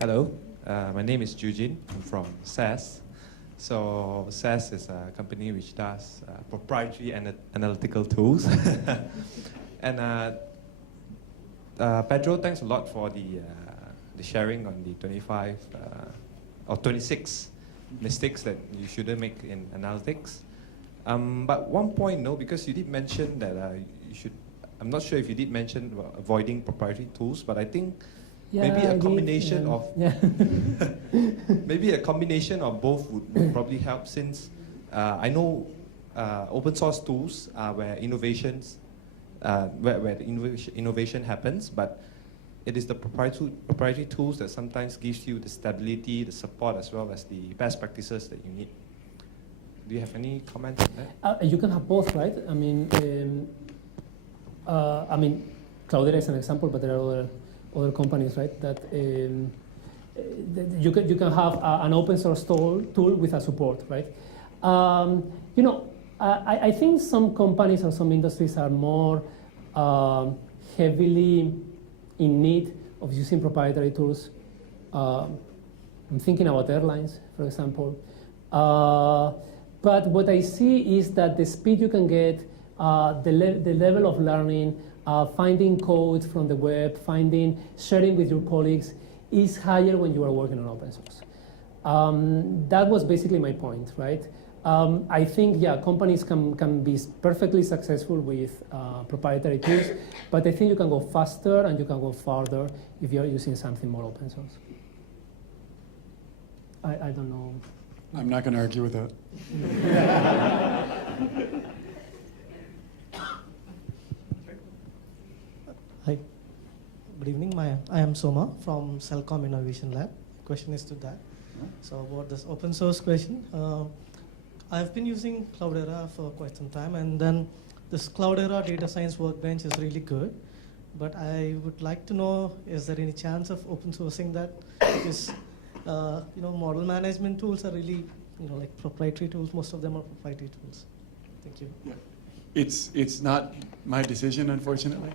Hello, my name is Eugene. I'm from SAS. So SAS is a company which does proprietary analytical tools. And Pedro, thanks a lot for the sharing on the 25 or 26 mistakes that you shouldn't make in analytics. But one point, no, because you did mention that you should, I'm not sure if you did mention avoiding proprietary tools, but I think maybe a combination of maybe a combination of both would probably help, since I know open source tools are where innovations where the innovation happens, but it is the proprietary tools that sometimes gives you the stability, the support, as well as the best practices that you need. Do you have any comments on that? You can have both, right? I mean, Cloudera is an example, but there are other companies, right? That you can have an open source tool with a support, right? I think some companies or some industries are more heavily in need of using proprietary tools. I'm thinking about airlines, for example. But what I see is that the speed you can get, the level of learning, finding code from the web, sharing with your colleagues is higher when you are working on open source. That was basically my point, right? I think, companies can be perfectly successful with proprietary tools, but I think you can go faster and you can go farther if you're using something more open source. I don't know. I'm not going to argue with that. Hi. Good evening. I am Soma from Cellcom Innovation Lab. Question is to that. So about this open source question, I've been using Cloudera for quite some time, and then this Cloudera data science workbench is really good. But I would like to know, is there any chance of open sourcing that? Because model management tools are really, like proprietary tools. Most of them are proprietary tools. Thank you. Yeah. It's not my decision, unfortunately.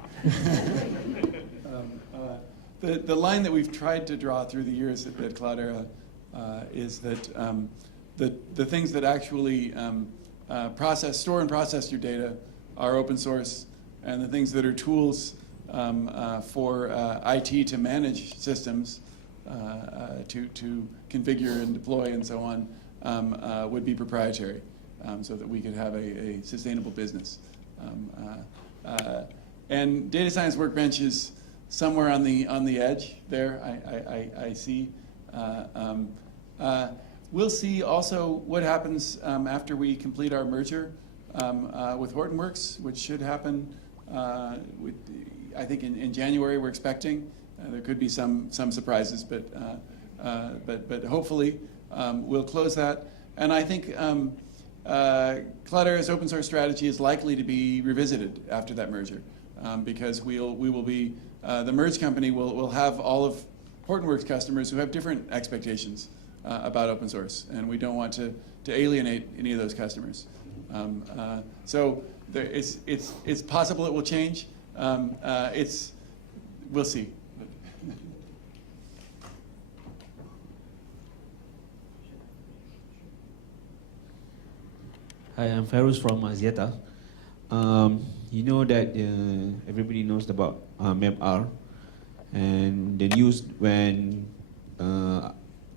The line that we've tried to draw through the years at Cloudera is that the things that actually store and process your data are open source, and the things that are tools for IT to manage systems, to configure and deploy and so on, would be proprietary, so that we could have a sustainable business. And data science workbench is somewhere on the edge there, I see. We'll see also what happens after we complete our merger with Hortonworks, which should happen, I think in January we're expecting. There could be some surprises, but hopefully we'll close that. And I think Cloudera's open source strategy is likely to be revisited after that merger, because we will be, the merged company will have all of Hortonworks customers who have different expectations about open source, and we don't want to alienate any of those customers. So it's possible it will change. We'll see. Hi, I'm Fairuz from Axiata. You know that everybody knows about MapR, and the news when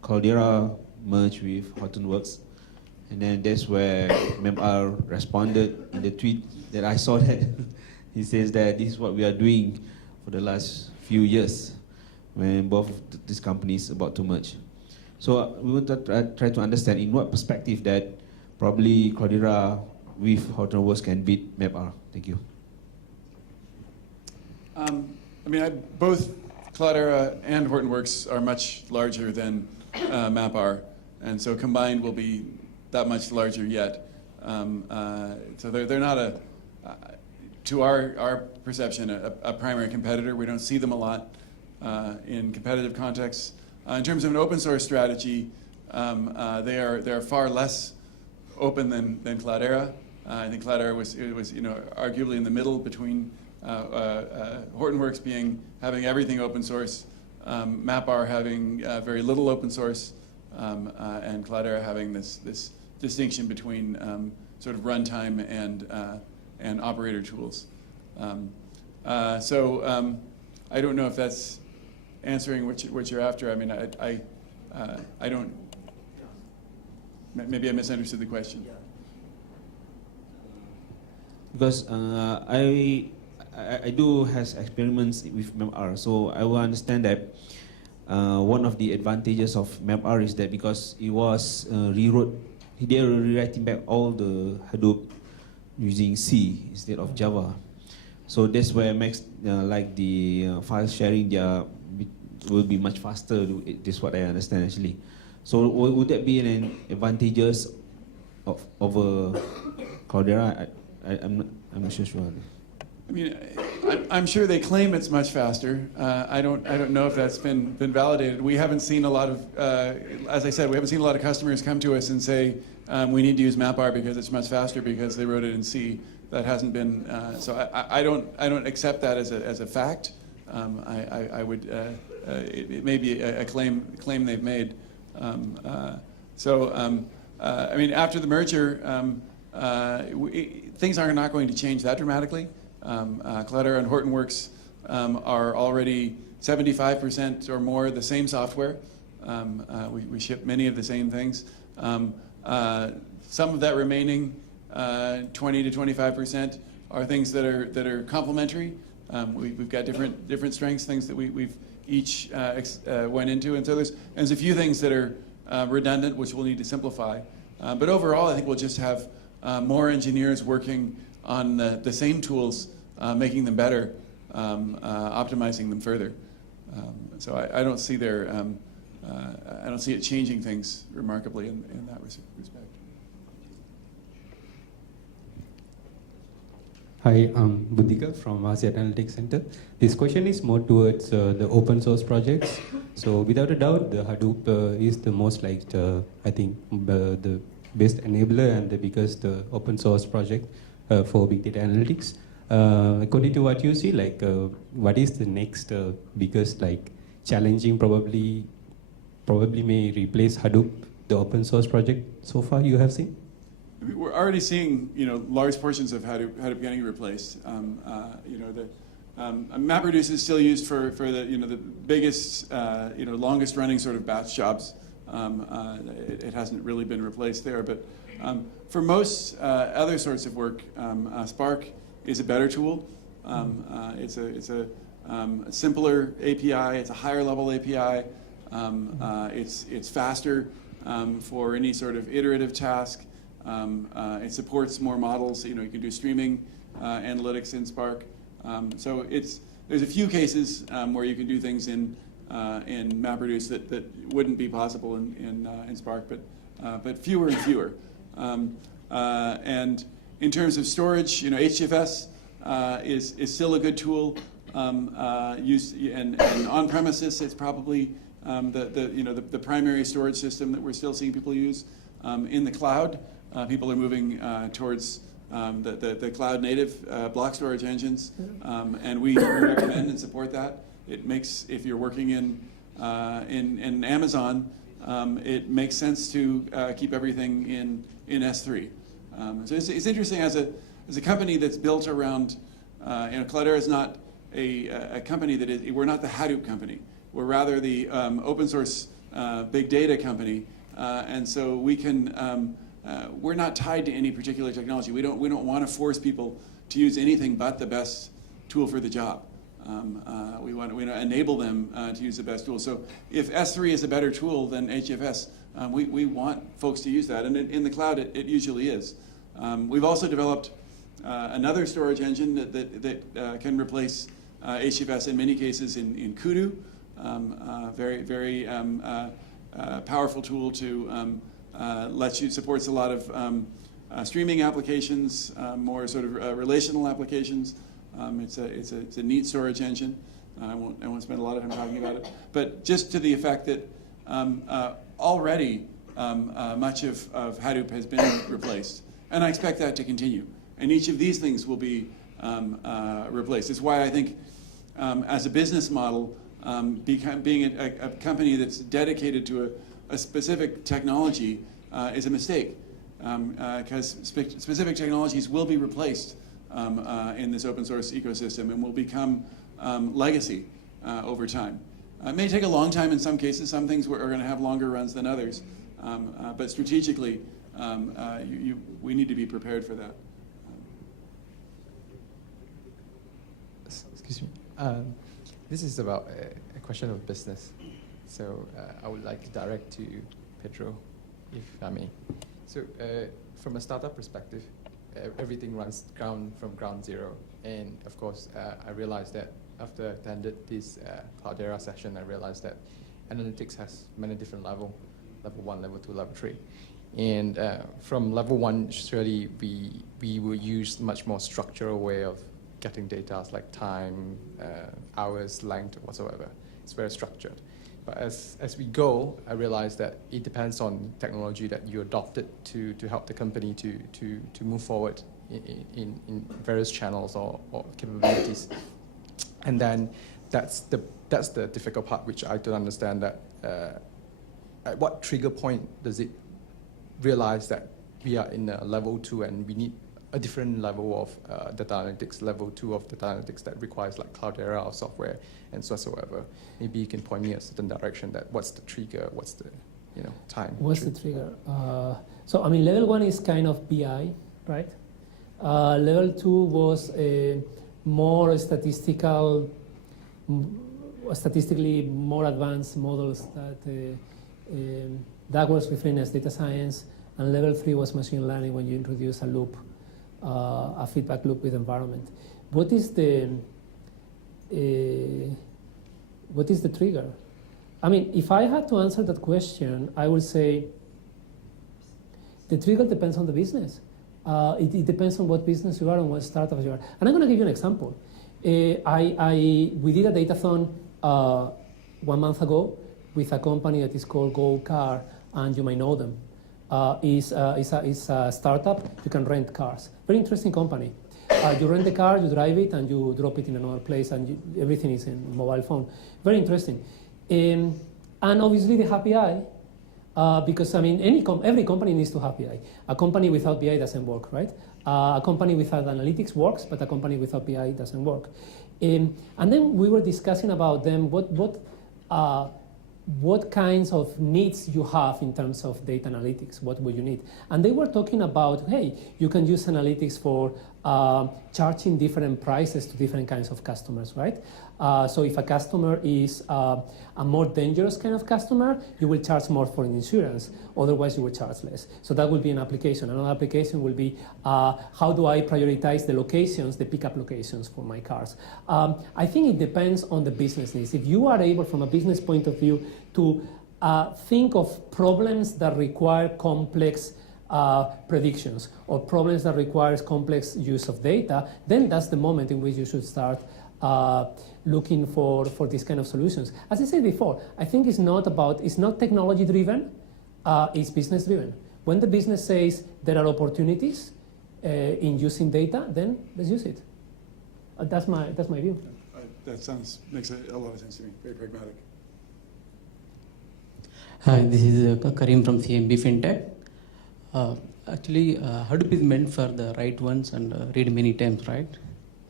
Cloudera merged with Hortonworks, and then that's where MapR responded in the tweet that I saw that he says that this is what we are doing for the last few years when both of these companies about to merge. So we want to try to understand in what perspective that probably Cloudera with Hortonworks can beat MapR. Thank you. Both Cloudera and Hortonworks are much larger than MapR, and so combined will be that much larger yet. So they're not to our perception, a primary competitor. We don't see them a lot in competitive contexts. In terms of an open source strategy, they are far less open than Cloudera. I think Cloudera was arguably in the middle between Hortonworks having everything open source, MapR having very little open source, and Cloudera having this distinction between sort of runtime and operator tools. I don't know if that's answering what you're after. I mean, I don't. Maybe I misunderstood the question. Because I do has experiments with MapR, so I will understand that one of the advantages of MapR is that because it was they are rewriting back all the Hadoop using C instead of Java. So that's where makes like the file sharing will be much faster. This is what I understand actually. So would that be an advantages over Cloudera? I'm not sure. I mean, I'm sure they claim it's much faster. I don't know if that's been validated. We haven't seen a lot of, as I said, we haven't seen a lot of customers come to us and say we need to use MapR because it's much faster because they wrote it in C. That hasn't been. So I don't accept that as a fact. I would. It may be a claim they've made. I mean, after the merger, things are not going to change that dramatically. Cloudera and Hortonworks are already 75% or more the same software. We ship many of the same things. Some of that remaining 20 to 25% are things that are complementary. We've got different strengths, things that we've each went into, and so there's a few things that are redundant, which we'll need to simplify. But overall, I think we'll just have more engineers working on the same tools, making them better, optimizing them further. So I don't see I don't see it changing things remarkably in that respect. Hi, I'm Buddhika from Axiata Analytics Center. This question is more towards the open source projects. So without a doubt, the Hadoop is the most I think, the best enabler and the biggest open source project for big data analytics. According to what you see, what is the next biggest challenging probably may replace Hadoop, the open source project so far you have seen? We're already seeing, large portions of Hadoop getting replaced. MapReduce is still used for the, the biggest, longest running sort of batch jobs. It hasn't really been replaced there, but for most other sorts of work, Spark is a better tool. It's a simpler API. It's a higher level API. It's faster for any sort of iterative task. It supports more models. You can do streaming analytics in Spark. So there's a few cases where you can do things in MapReduce that wouldn't be possible in Spark, but fewer and fewer. And in terms of storage, HDFS is still a good tool. Used and on premises, it's probably the primary storage system that we're still seeing people use. In the cloud, people are moving towards the cloud native block storage engines, and we recommend and support that. It makes, if you're working in Amazon, it makes sense to keep everything in S3. So it's interesting as a company that's built around, Cloudera is not a company that is, we're not the Hadoop company. We're rather the open source big data company, and so we can. We're not tied to any particular technology. We don't want to force people to use anything but the best tool for the job. We want to enable them to use the best tool. So if S3 is a better tool than HDFS, we want folks to use that, and in the cloud it usually is. We've also developed another storage engine that can replace HDFS in many cases in Kudu. Very powerful tool to lets you, supports a lot of streaming applications, more sort of relational applications. It's a neat storage engine. I won't spend a lot of time talking about it, but just to the effect that already much of Hadoop has been replaced, and I expect that to continue. And each of these things will be replaced. It's why I think, as a business model, being a company that's dedicated to a specific technology is a mistake, because specific technologies will be replaced in this open source ecosystem and will become legacy over time. It may take a long time in some cases. Some things are going to have longer runs than others, but strategically, we need to be prepared for that. Excuse me. This is about a question of business. So I would like to direct to Pedro, if I may. So from a startup perspective, everything runs from ground zero. And of course, I realized that after I attended this Cloudera session, I realized that analytics has many different levels, level 1, level 2, level 3. And from level 1, surely we will use much more structural way of getting data like time, hours, length, whatsoever. It's very structured. But as we go, I realized that it depends on technology that you adopted to help the company to move forward in various channels or capabilities. And then that's the difficult part, which I don't understand, that at what trigger point does it realize that we are in a level 2 and we need a different level of data analytics, level 2 of data analytics that requires like Cloudera or software and so whatsoever. Maybe you can point me a certain direction that what's the trigger, what's the time. What's the trigger? So I mean, level 1 is kind of BI, right? Level 2 was more statistically more advanced models that was referring as data science, and level 3 was machine learning when you introduce a loop, a feedback loop with environment. What is the trigger? I mean, if I had to answer that question, I would say the trigger depends on the business. It depends on what business you are and what startup you are. And I'm going to give you an example. We did a datathon 1 month ago with a company that is called Go Car, and you might know them. It's a startup. You can rent cars. Very interesting company. You rent the car, you drive it, and you drop it in another place, and everything is in mobile phone. Very interesting. And obviously the API, because I mean every company needs to have BI. A company without BI doesn't work, right? A company without analytics works, but a company without BI doesn't work. And then we were discussing about them what kinds of needs you have in terms of data analytics, what would you need? And they were talking about, hey, you can use analytics for charging different prices to different kinds of customers, right? So if a customer is a more dangerous kind of customer, you will charge more for insurance. Otherwise, you will charge less. So that will be an application. Another application will be, how do I prioritize the locations, the pickup locations for my cars? I think it depends on the business needs. If you are able, from a business point of view, to think of problems that require complex predictions or problems that requires complex use of data, then that's the moment in which you should start looking for these kind of solutions. As I said before, I think it's not technology driven, it's business driven. When the business says there are opportunities in using data, then let's use it. That's my view. That makes a lot of sense to me. Very pragmatic. Hi, this is Karim from CMB FinTech. Actually, Hadoop is meant for the write once and read many times, right?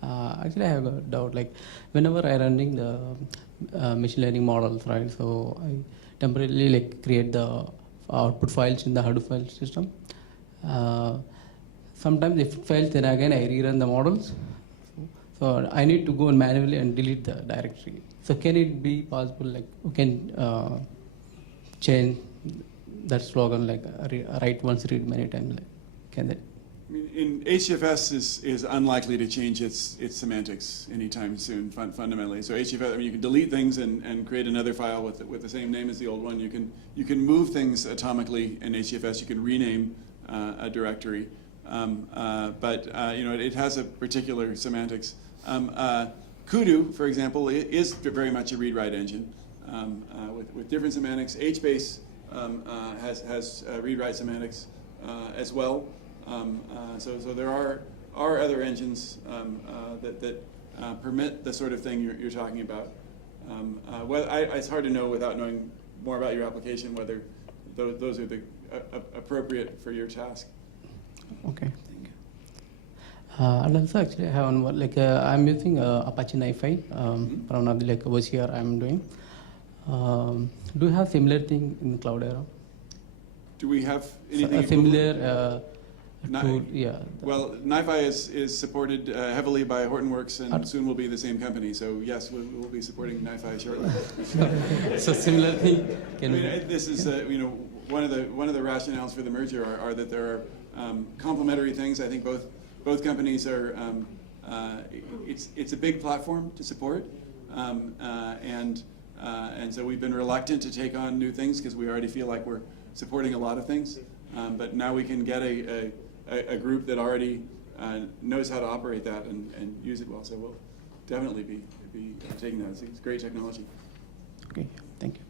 Actually, I have a doubt. Like, whenever I running the machine learning models, right? So I temporarily create the output files in the Hadoop file system. Sometimes if it fails, then again I rerun the models. So I need to go manually and delete the directory. So can it be possible, like, we can change that slogan, like write once, read many times? Like, can that? I mean, HDFS is unlikely to change its semantics anytime soon, fundamentally. So HDFS, I mean, you can delete things and create another file with the same name as the old one. You can move things atomically in HDFS. You can rename a directory, but it has a particular semantics. Kudu, for example, is very much a read-write engine with different semantics. HBase has read-write semantics as well. So there are other engines that permit the sort of thing you're talking about. It's hard to know without knowing more about your application whether those are the appropriate for your task. Okay, thank you. And also, actually, I have one more. Like, I'm using Apache NiFi from another like OCR I'm doing. Do you have similar thing in Cloudera? Do we have anything A similar tool? Yeah. Well, NiFi is supported heavily by Hortonworks, and soon will be the same company. So yes, we'll be supporting NiFi shortly. So similar thing. This is one of the rationales for the merger are that there are complementary things. I think both companies are. It's a big platform to support, and so we've been reluctant to take on new things because we already feel like we're supporting a lot of things. But now we can get a group that already knows how to operate that and use it well. So we'll definitely be taking that. It's great technology. Okay, thank you.